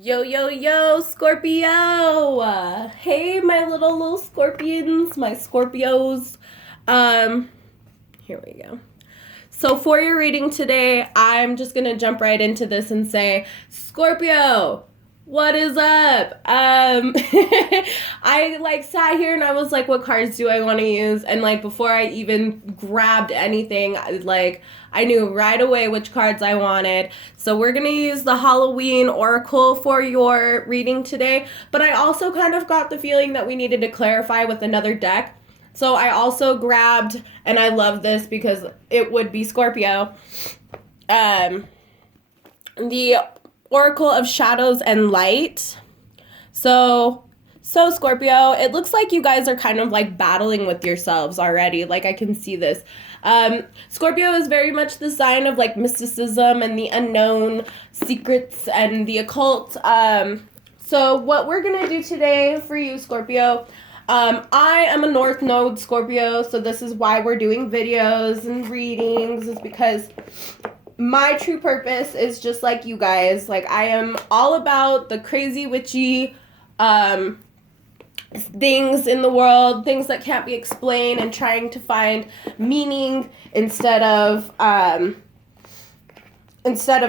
Yo, yo, yo, Scorpio! Hey, my little scorpions, my Scorpios. Um, Here we go. So for your reading today, I'm just gonna jump right into this and say, Scorpio, what is up? I sat here and I was like, what cards do I want to use? And before I even grabbed anything, I knew right away which cards I wanted. So we're gonna use the Halloween Oracle for your reading today. But I also kind of got the feeling that we needed to clarify with another deck. So I also grabbed, and I love this because it would be Scorpio, the Oracle of Shadows and Light. So Scorpio, it looks like you guys are kind of battling with yourselves already. I can see this. Scorpio is very much the sign of mysticism and the unknown, secrets and the occult. So what we're going to do today for you, Scorpio, I am a North Node Scorpio, so this is why we're doing videos and readings, is because my true purpose is just like you guys. I am all about the crazy witchy things in the world, things that can't be explained, and trying to find meaning instead of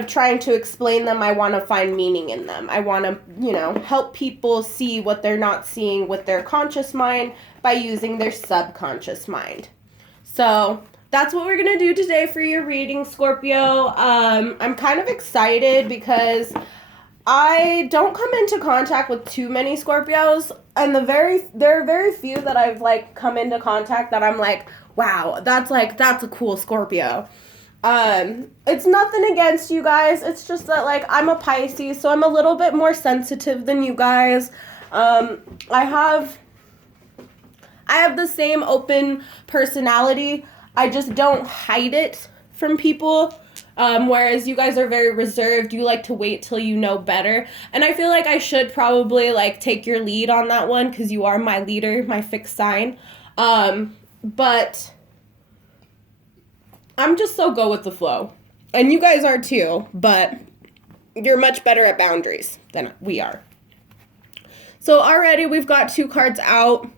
trying to explain them. I want to find meaning in them. I want to, help people see what they're not seeing with their conscious mind by using their subconscious mind. So that's what we're going to do today for your reading, Scorpio. I'm kind of excited because I don't come into contact with too many Scorpios, and there are very few that I've come into contact that I'm like, wow, that's a cool Scorpio. It's nothing against you guys. It's just that I'm a Pisces, so I'm a little bit more sensitive than you guys. I have the same open personality. I just don't hide it from people. Whereas you guys are very reserved. You like to wait till you know better. And I feel like I should probably take your lead on that one because you are my leader, my fixed sign. But I'm just so go with the flow. And you guys are too, but you're much better at boundaries than we are. So already we've got two cards out.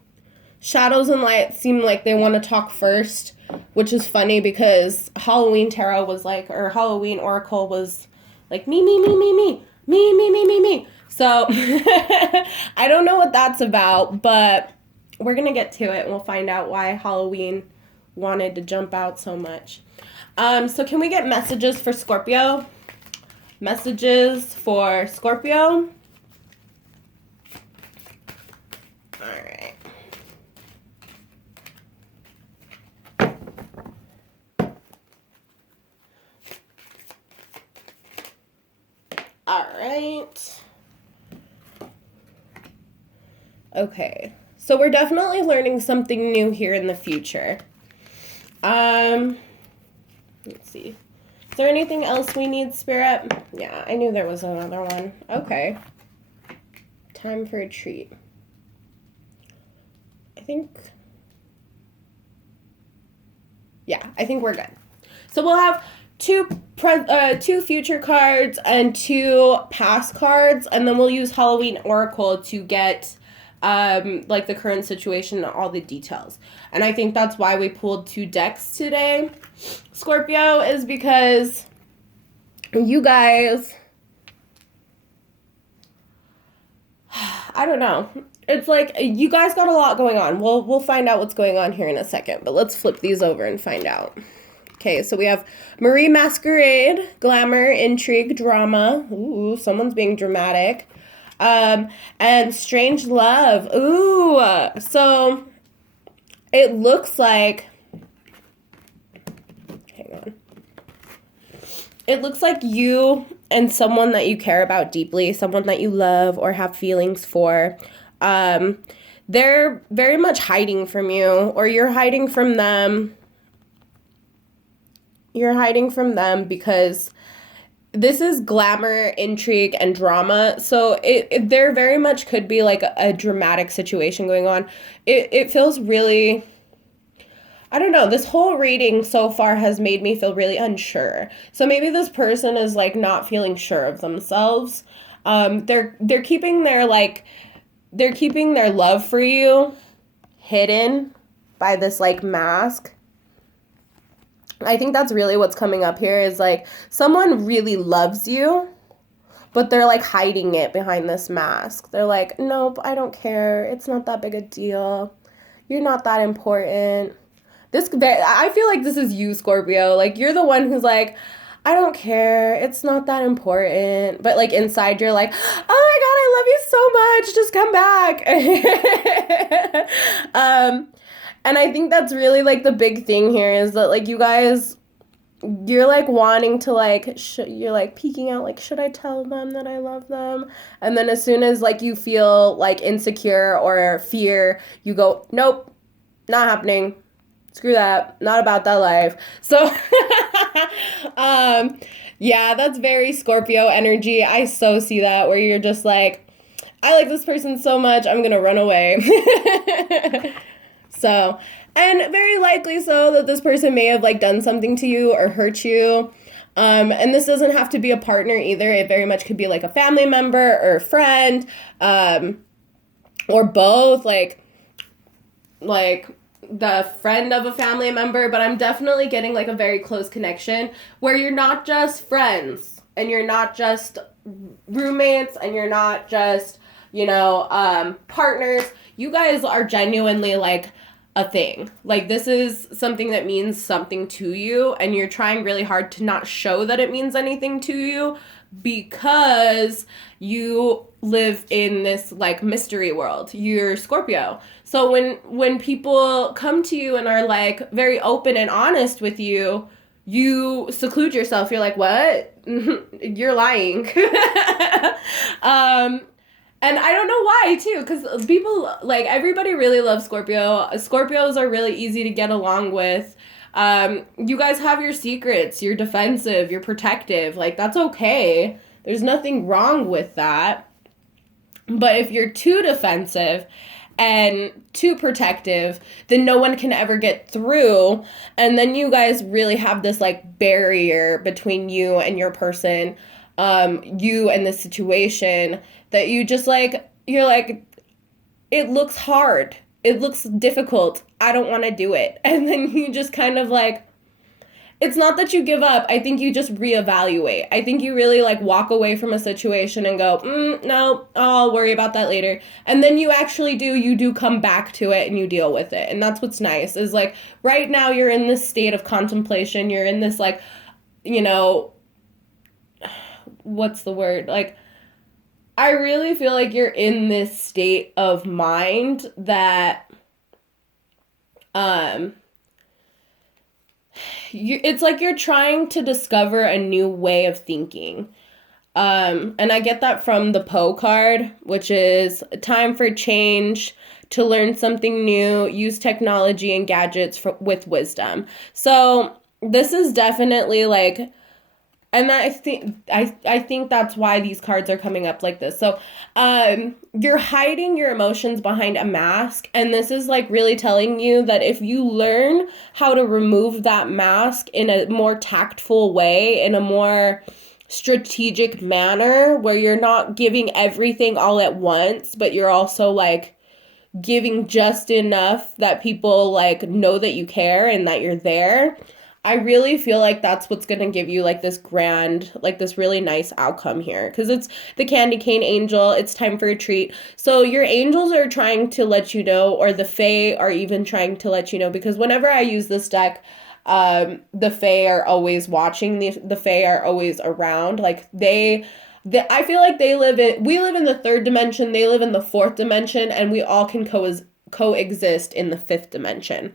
Shadows and Light seem like they want to talk first, which is funny because Halloween Tarot was or Halloween Oracle was me. So I don't know what that's about, but we're going to get to it and we'll find out why Halloween wanted to jump out so much. So can we get messages for Scorpio? Messages for Scorpio. All right. All right. Okay. So we're definitely learning something new here in the future. Let's see. Is there anything else we need, Spirit? Yeah, I knew there was another one. Okay. Time for a treat. I think we're good. So we'll have two future cards and two past cards, and then we'll use Halloween Oracle to get the current situation and all the details. And I think that's why we pulled two decks today, Scorpio, is because you guys, I don't know. It's you guys got a lot going on. We'll find out what's going on here in a second, but let's flip these over and find out. Okay, so we have Marie Masquerade, glamour, intrigue, drama. Ooh, someone's being dramatic. And strange love. Ooh, so it looks like, hang on. It looks like you and someone that you care about deeply, someone that you love or have feelings for, they're very much hiding from you, or you're hiding from them. You're hiding from them because this is glamour, intrigue, and drama. So there very much could be a dramatic situation going on. It feels really, I don't know, this whole reading so far has made me feel really unsure. So maybe this person is like not feeling sure of themselves. They're keeping their like they're keeping their love for you hidden by this like mask. I think that's really what's coming up here is like someone really loves you, but they're like hiding it behind this mask. They're like, nope, I don't care. It's not that big a deal. You're not that important. I feel like this is you, Scorpio. Like, you're the one who's like, I don't care. It's not that important. But like inside, you're like, oh my God, I love you so much. Just come back. And I think that's really like the big thing here is that like you guys, you're like wanting to like, you're like peeking out, like, should I tell them that I love them? And then as soon as like you feel like insecure or fear, you go, nope, not happening. Screw that. Not about that life. So, yeah, that's very Scorpio energy. I so see that where you're just like, I like this person so much, I'm gonna run away. So, and very likely so that this person may have like done something to you or hurt you. And this doesn't have to be a partner either. It very much could be like a family member or a friend, or both, like the friend of a family member, but I'm definitely getting like a very close connection where you're not just friends and you're not just roommates and you're not just, partners. You guys are genuinely like a thing. Like this is something that means something to you and you're trying really hard to not show that it means anything to you because you live in this like mystery world. You're Scorpio. So when people come to you and are like very open and honest with you, you seclude yourself. You're like, what? You're lying. And I don't know why, too, because people, like, everybody really loves Scorpio. Scorpios are really easy to get along with. You guys have your secrets. You're defensive. You're protective. Like, that's okay. There's nothing wrong with that. But if you're too defensive and too protective, then no one can ever get through. And then you guys really have this, like, barrier between you and your person, you and the situation, that you just like, you're like, it looks hard. It looks difficult. I don't want to do it. And then you just kind of like, it's not that you give up. I think you just reevaluate. I think you really like walk away from a situation and go, no, I'll worry about that later. And then you actually you do come back to it and you deal with it. And that's what's nice is like right now you're in this state of contemplation. You're in this like, what's the word? Like, I really feel like you're in this state of mind that it's like you're trying to discover a new way of thinking. And I get that from the Poe card, which is time for change, to learn something new, use technology and gadgets with wisdom. So this is definitely like, and I think that's why these cards are coming up like this. So you're hiding your emotions behind a mask. And this is like really telling you that if you learn how to remove that mask in a more tactful way, in a more strategic manner, where you're not giving everything all at once, but you're also like giving just enough that people like know that you care and that you're there, I really feel like that's what's going to give you like this grand, like this really nice outcome here. Because it's the candy cane angel. It's time for a treat. So your angels are trying to let you know, or the fae are even trying to let you know. Because whenever I use this deck, the fae are always watching. The fae are always around. Like I feel like we live in the third dimension. They live in the fourth dimension. And we all can coexist in the fifth dimension.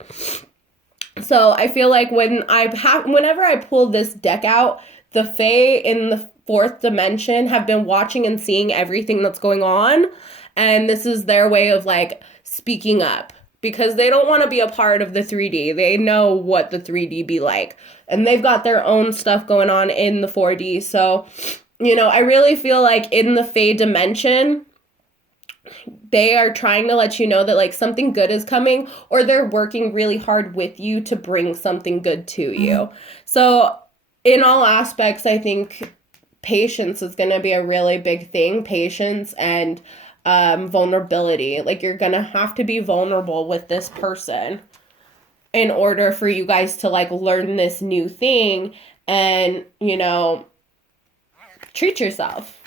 So I feel like whenever I pull this deck out, the fae in the fourth dimension have been watching and seeing everything that's going on. And this is their way of like speaking up because they don't want to be a part of the 3D. They know what the 3D be like. And they've got their own stuff going on in the 4D. So, I really feel like in the fae dimension, they are trying to let you know that like something good is coming, or they're working really hard with you to bring something good to you. So in all aspects, I think patience is going to be a really big thing. Patience and vulnerability. Like, you're going to have to be vulnerable with this person in order for you guys to like learn this new thing and, you know, treat yourself.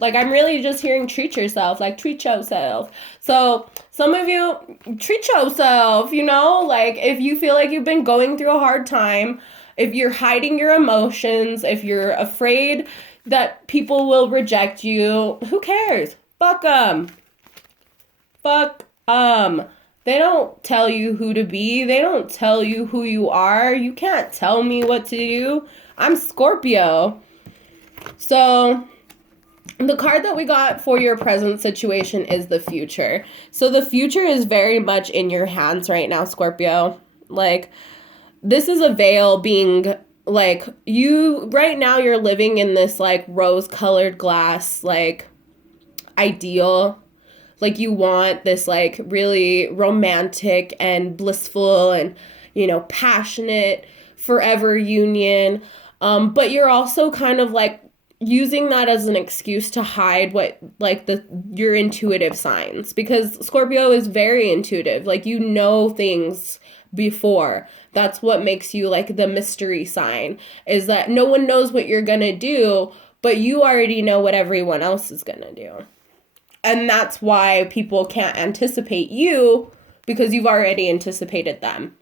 Like, I'm really just hearing treat yourself, like treat yourself. So some of you, treat yourself, you know, like if you feel like you've been going through a hard time, if you're hiding your emotions, if you're afraid that people will reject you, who cares? Fuck them. Fuck They don't tell you who to be. They don't tell you who you are. You can't tell me what to do. I'm Scorpio. So the card that we got for your present situation is the future. So the future is very much in your hands right now, Scorpio. Like, this is a veil being, like, you, right now you're living in this, like, rose-colored glass, like, ideal. Like, you want this, like, really romantic and blissful and, you know, passionate forever union. But you're also kind of, like, using that as an excuse to hide what, like, your intuitive signs, because Scorpio is very intuitive. Like, you know things before. That's what makes you like the mystery sign, is that no one knows what you're gonna do, but you already know what everyone else is gonna do. And that's why people can't anticipate you, because you've already anticipated them.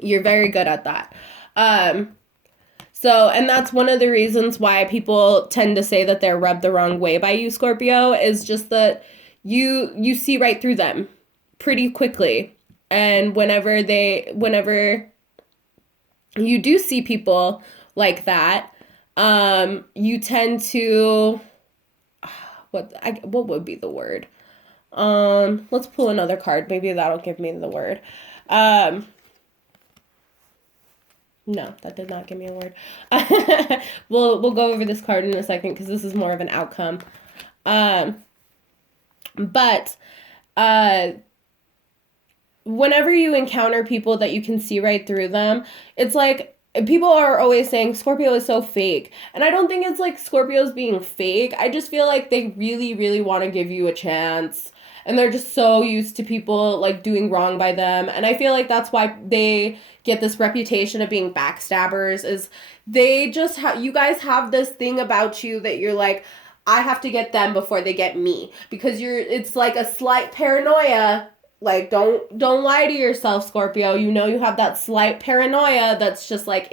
You're very good at that. So, and that's one of the reasons why people tend to say that they're rubbed the wrong way by you, Scorpio, is just that you see right through them pretty quickly. And whenever you do see people like that, you tend to, what would be the word? Let's pull another card. Maybe that'll give me the word. No, that did not give me a word. We'll go over this card in a second, because this is more of an outcome. But whenever you encounter people that you can see right through them, it's like, people are always saying Scorpio is so fake. And I don't think it's like Scorpio's being fake. I just feel like they really, really want to give you a chance. And they're just so used to people like doing wrong by them. And I feel like that's why they get this reputation of being backstabbers, is they just you guys have this thing about you that you're like, I have to get them before they get me. Because it's like a slight paranoia. Like, don't lie to yourself, Scorpio. You know you have that slight paranoia that's just like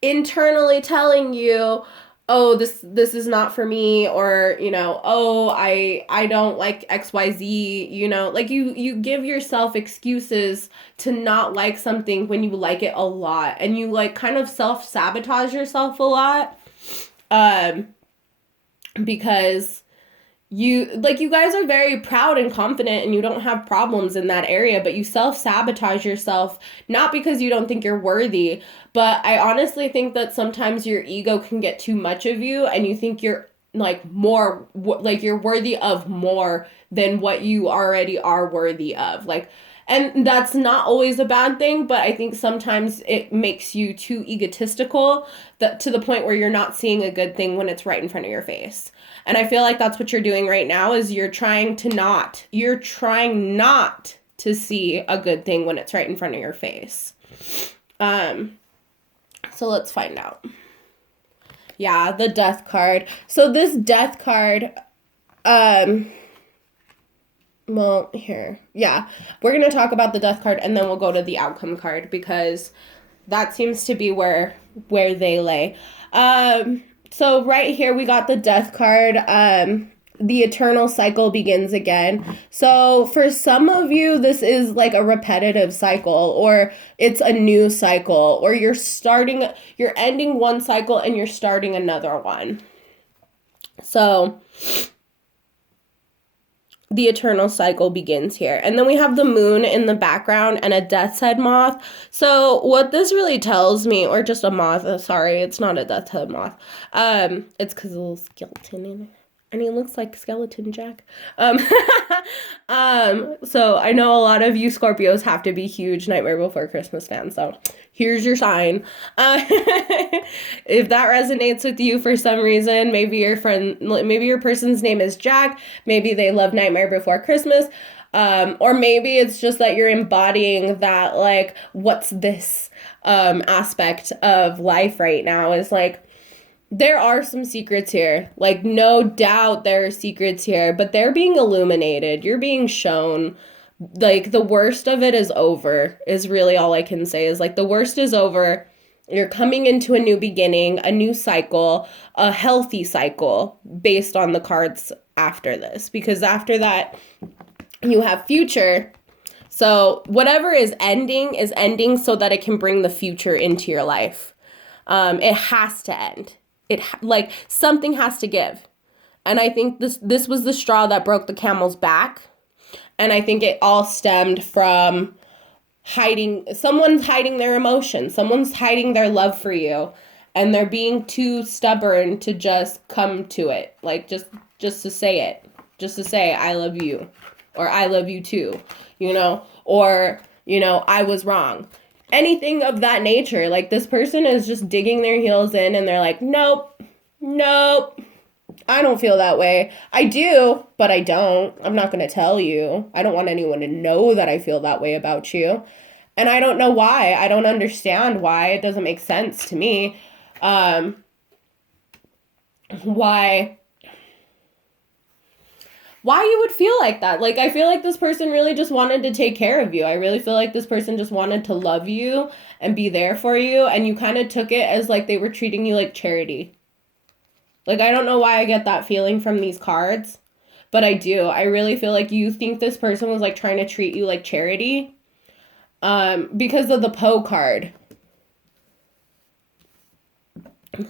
internally telling you, oh, this is not for me, or, you know, oh, I don't like XYZ, you know, like you give yourself excuses to not like something when you like it a lot, and you like kind of self-sabotage yourself a lot, because you guys are very proud and confident, and you don't have problems in that area, but you self-sabotage yourself, not because you don't think you're worthy, but I honestly think that sometimes your ego can get too much of you, and you think you're like more, like you're worthy of more than what you already are worthy of. Like, and that's not always a bad thing, but I think sometimes it makes you too egotistical, that to the point where you're not seeing a good thing when it's right in front of your face. And I feel like that's what you're doing right now, is you're trying not to see a good thing when it's right in front of your face. So let's find out. Yeah, the Death card. So this Death card, well, here. Yeah, we're going to talk about the Death card, and then we'll go to the Outcome card, because that seems to be where they lay. So right here we got the Death card. The eternal cycle begins again. So for some of you, this is like a repetitive cycle, or it's a new cycle, or you're ending one cycle and you're starting another one. So the eternal cycle begins here. And then we have the moon in the background and a death's head moth. So what this really tells me, or just a moth, sorry, it's not a death's head moth. It's because of a little skeleton in it. And he looks like Skeleton Jack. So I know a lot of you Scorpios have to be huge Nightmare Before Christmas fans. So here's your sign. If that resonates with you for some reason, maybe your person's name is Jack. Maybe they love Nightmare Before Christmas. Or maybe it's just that you're embodying that, like, what's this aspect of life right now is like, there are some secrets here. Like, no doubt there are secrets here, but they're being illuminated. You're being shown, like, the worst of it is over, is really all I can say is, like, the worst is over. You're coming into a new beginning, a new cycle, a healthy cycle based on the cards after this. Because after that, you have future. So whatever is ending so that it can bring the future into your life. It has to end. Like something has to give. And I think this was the straw that broke the camel's back. And I think it all stemmed from someone's hiding their emotions. Someone's hiding their love for you. And they're being too stubborn to just come to it. Like just to say it. Just to say, I love you. Or I love you too. Or, I was wrong. Anything of that nature. Like, this person is just digging their heels in and they're like, nope, I don't feel that way. I do, but I don't. I'm not going to tell you. I don't want anyone to know that I feel that way about you. And I don't know why. I don't understand why. It doesn't make sense to me. Why you would feel like that. Like, I feel like this person really just wanted to take care of you. I really feel like this person just wanted to love you and be there for you. And you kind of took it as like they were treating you like charity. Like, I don't know why I get that feeling from these cards, but I do. I really feel like you think this person was like trying to treat you like charity because of the Poe card.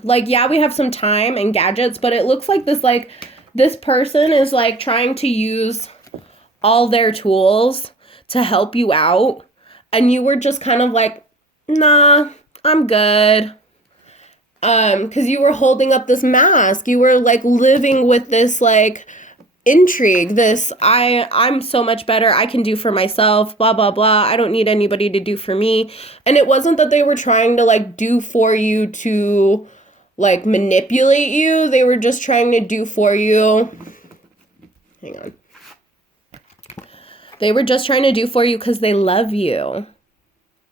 Like, yeah, we have some time and gadgets, but it looks like this person is like trying to use all their tools to help you out. And you were just kind of like, nah, I'm good. Because you were holding up this mask. You were like living with this like intrigue, this I'm so much better, I can do for myself, blah, blah, blah. I don't need anybody to do for me. And it wasn't that they were trying to like do for you to like manipulate you. They were just trying to do for you. Hang on. They were just trying to do for you because they love you.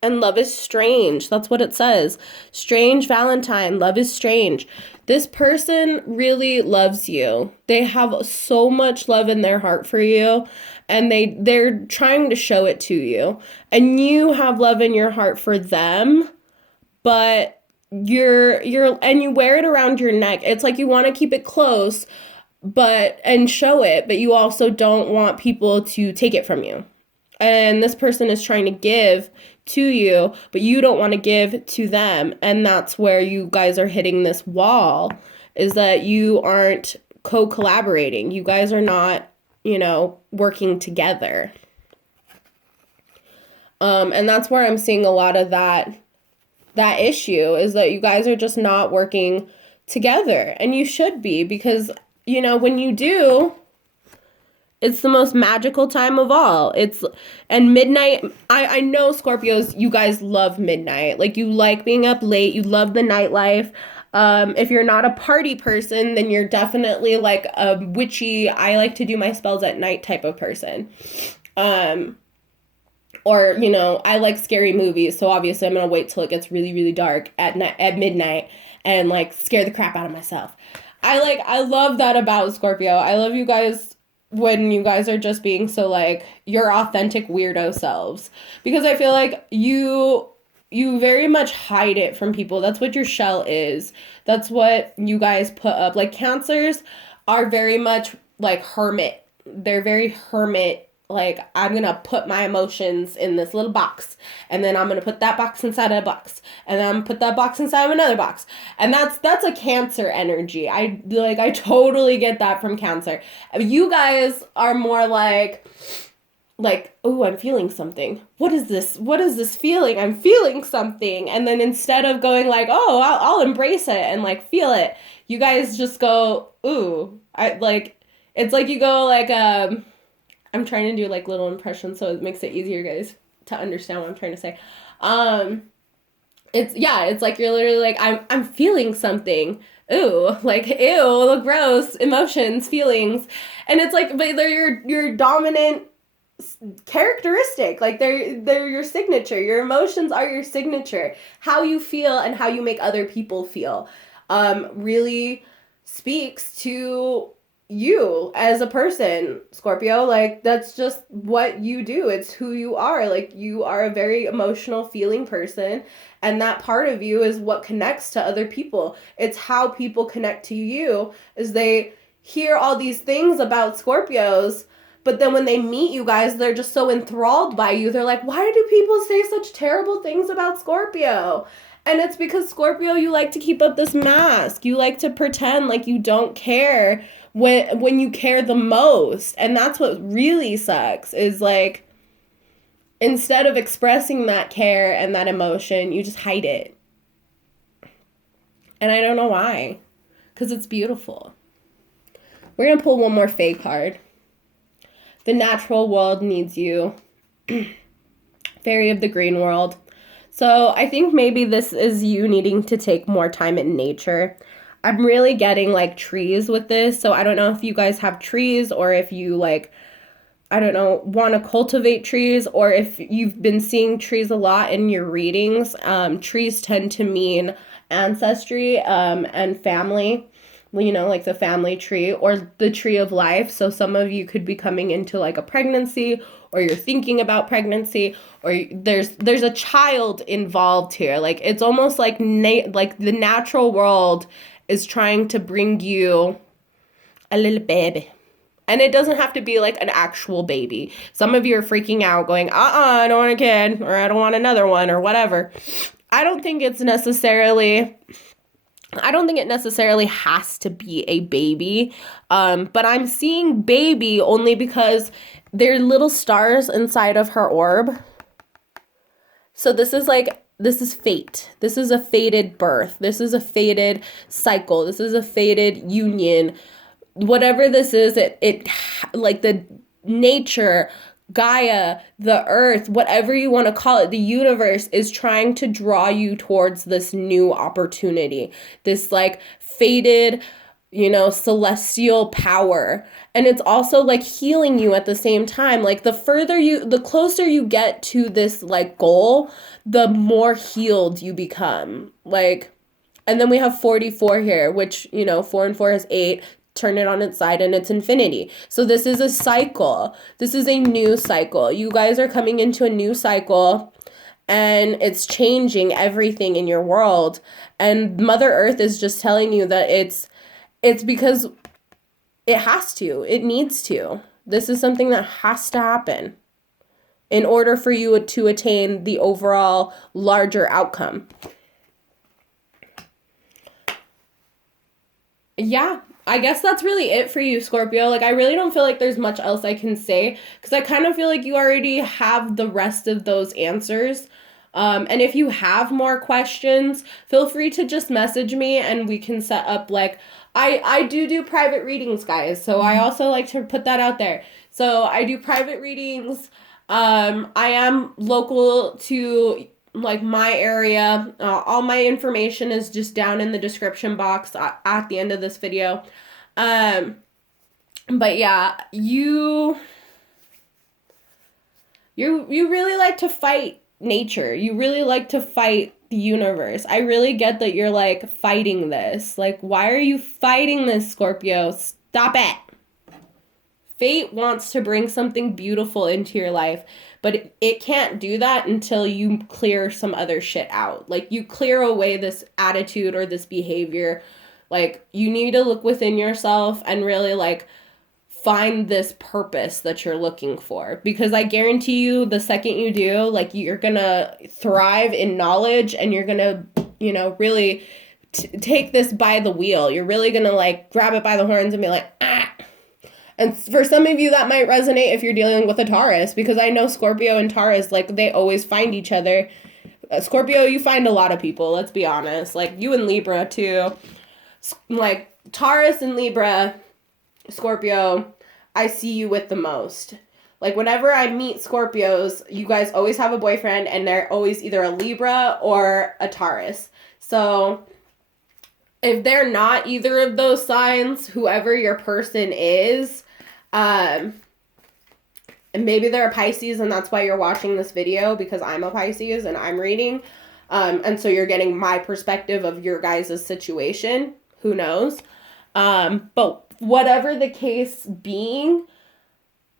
And love is strange. That's what it says. Strange Valentine. Love is strange. This person really loves you. They have so much love in their heart for you. And they're trying to show it to you. And you have love in your heart for them. But and you wear it around your neck. It's like you want to keep it close, and show it, but you also don't want people to take it from you. And this person is trying to give to you, but you don't want to give to them. And that's where you guys are hitting this wall, is that you aren't co-collaborating. You guys are not, working together. And that's where I'm seeing a lot of that issue, is that you guys are just not working together. And you should be, because, when you do, it's the most magical time of all. And midnight, I know Scorpios, you guys love midnight. Like, you like being up late. You love the nightlife. If you're not a party person, then you're definitely like a witchy, I like to do my spells at night type of person. Or, I like scary movies, so obviously I'm going to wait till it gets really, really dark at midnight and, like, scare the crap out of myself. I love that about Scorpio. I love you guys when you guys are just being so, like, your authentic weirdo selves. Because I feel like you very much hide it from people. That's what your shell is. That's what you guys put up. Like, Cancers are very much, like, hermit. They're very hermit. Like, I'm going to put my emotions in this little box. And then I'm going to put that box inside a box. And then I'm going to put that box inside of another box. And that's a Cancer energy. I totally get that from Cancer. You guys are more like, oh, I'm feeling something. What is this? What is this feeling? I'm feeling something. And then instead of going like, oh, I'll embrace it and like feel it, you guys just go, ooh, it's like you go like, I'm trying to do like little impressions so it makes it easier, guys, to understand what I'm trying to say. It's like you're literally like, I'm feeling something. Ooh, like, ew, gross, emotions, feelings. And it's like, but they're your dominant characteristic. Like, they're your signature. Your emotions are your signature. How you feel and how you make other people feel really speaks to you as a person, Scorpio. Like, that's just what you do. It's who you are. Like, you are a very emotional feeling person, and that part of you is what connects to other people. It's how people connect to you, is they hear all these things about Scorpios, but then when they meet you guys, they're just so enthralled by you. They're like, why do people say such terrible things about Scorpio? And it's because, Scorpio, you like to keep up this mask. You like to pretend like you don't care when you care the most. And that's what really sucks, is like, instead of expressing that care and that emotion, you just hide it. And I don't know why, because it's beautiful. We're going to pull one more Fae card. The natural world needs you. Fairy of the green world. So I think maybe this is you needing to take more time in nature. I'm really getting like trees with this. So I don't know if you guys have trees, or if you like, I don't know, want to cultivate trees, or if you've been seeing trees a lot in your readings. Trees tend to mean ancestry and family, you know, like the family tree or the tree of life. So some of you could be coming into like a pregnancy, or you're thinking about pregnancy, or there's a child involved here. Like, it's almost like like the natural world is trying to bring you a little baby. And it doesn't have to be like an actual baby. Some of you are freaking out going, I don't want a kid, or I don't want another one, or whatever. I don't think it necessarily has to be a baby. But I'm seeing baby only because there are little stars inside of her orb. So this is fate. This is a fated birth. This is a fated cycle. This is a fated union. Whatever this is, it like the nature, Gaia, the earth, whatever you want to call it, the universe is trying to draw you towards this new opportunity, this like fated, you know, celestial power. And it's also like healing you at the same time. Like, the closer you get to this like goal, the more healed you become. Like, and then we have 44 here, which, you know, 4 and 4 is 8. Turn it on its side and it's infinity. So this is a cycle. This is a new cycle. You guys are coming into a new cycle, and it's changing everything in your world. And Mother Earth is just telling you that it's because it has to. It needs to. This is something that has to happen in order for you to attain the overall larger outcome. Yeah. I guess that's really it for you, Scorpio. Like, I really don't feel like there's much else I can say, because I kind of feel like you already have the rest of those answers. And if you have more questions, feel free to just message me, and we can set up like, I do private readings, guys. So I also like to put that out there. So I do private readings. I am local to like my area. All my information is just down in the description box at the end of this video. But yeah, you really like to fight nature. You really like to fight the universe. I really get that you're like fighting this. Like, why are you fighting this, Scorpio? Stop it. Fate wants to bring something beautiful into your life, but it can't do that until you clear some other shit out. Like, you clear away this attitude or this behavior. Like, you need to look within yourself and really like find this purpose that you're looking for. Because I guarantee you, the second you do, like, you're gonna thrive in knowledge, and you're gonna, you know, really take this by the wheel. You're really gonna like grab it by the horns and be like, ah. And for some of you, that might resonate if you're dealing with a Taurus, because I know Scorpio and Taurus, like, they always find each other. Scorpio, you find a lot of people, let's be honest. Like, you and Libra, too. Like Taurus and Libra, Scorpio, I see you with the most. Like whenever I meet Scorpios, you guys always have a boyfriend and they're always either a Libra or a Taurus. So if they're not either of those signs, whoever your person is, and maybe they're a Pisces and that's why you're watching this video, because I'm a Pisces and I'm reading. And so you're getting my perspective of your guys' situation. Who knows? But whatever the case being,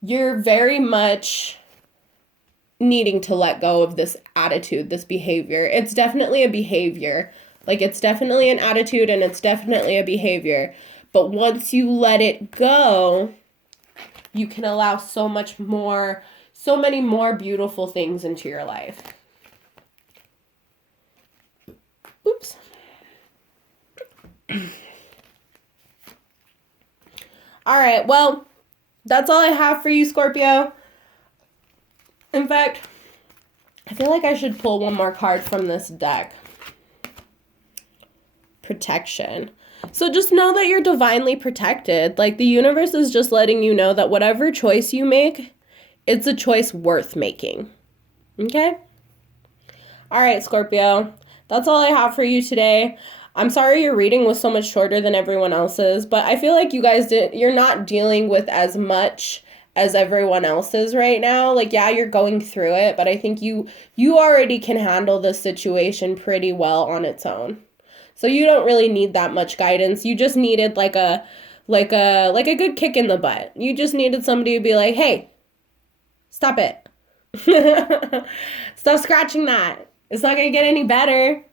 you're very much needing to let go of this attitude, this behavior. It's definitely a behavior. Like, it's definitely an attitude and it's definitely a behavior. But once you let it go, you can allow so many more beautiful things into your life. Oops. All right, well, that's all I have for you, Scorpio. In fact, I feel like I should pull one more card from this deck. Protection. So just know that you're divinely protected. Like, the universe is just letting you know that whatever choice you make, it's a choice worth making. Okay? All right, Scorpio. That's all I have for you today. I'm sorry your reading was so much shorter than everyone else's, but I feel like you guys you're not dealing with as much as everyone else is right now. Like, yeah, you're going through it, but I think you already can handle the situation pretty well on its own. So you don't really need that much guidance. You just needed like a good kick in the butt. You just needed somebody to be like, "Hey, stop it. Stop scratching that. It's not going to get any better."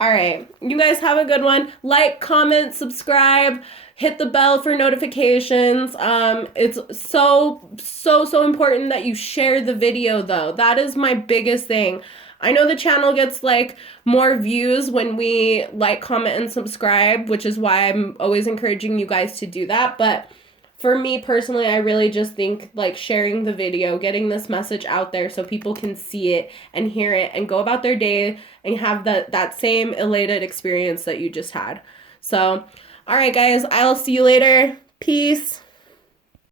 All right. You guys have a good one. Like, comment, subscribe, hit the bell for notifications. It's so important that you share the video, though. That is my biggest thing. I know the channel gets like more views when we like, comment, and subscribe, which is why I'm always encouraging you guys to do that. But for me personally, I really just think like sharing the video, getting this message out there so people can see it and hear it and go about their day and have that same elated experience that you just had. So, all right, guys, I'll see you later. Peace.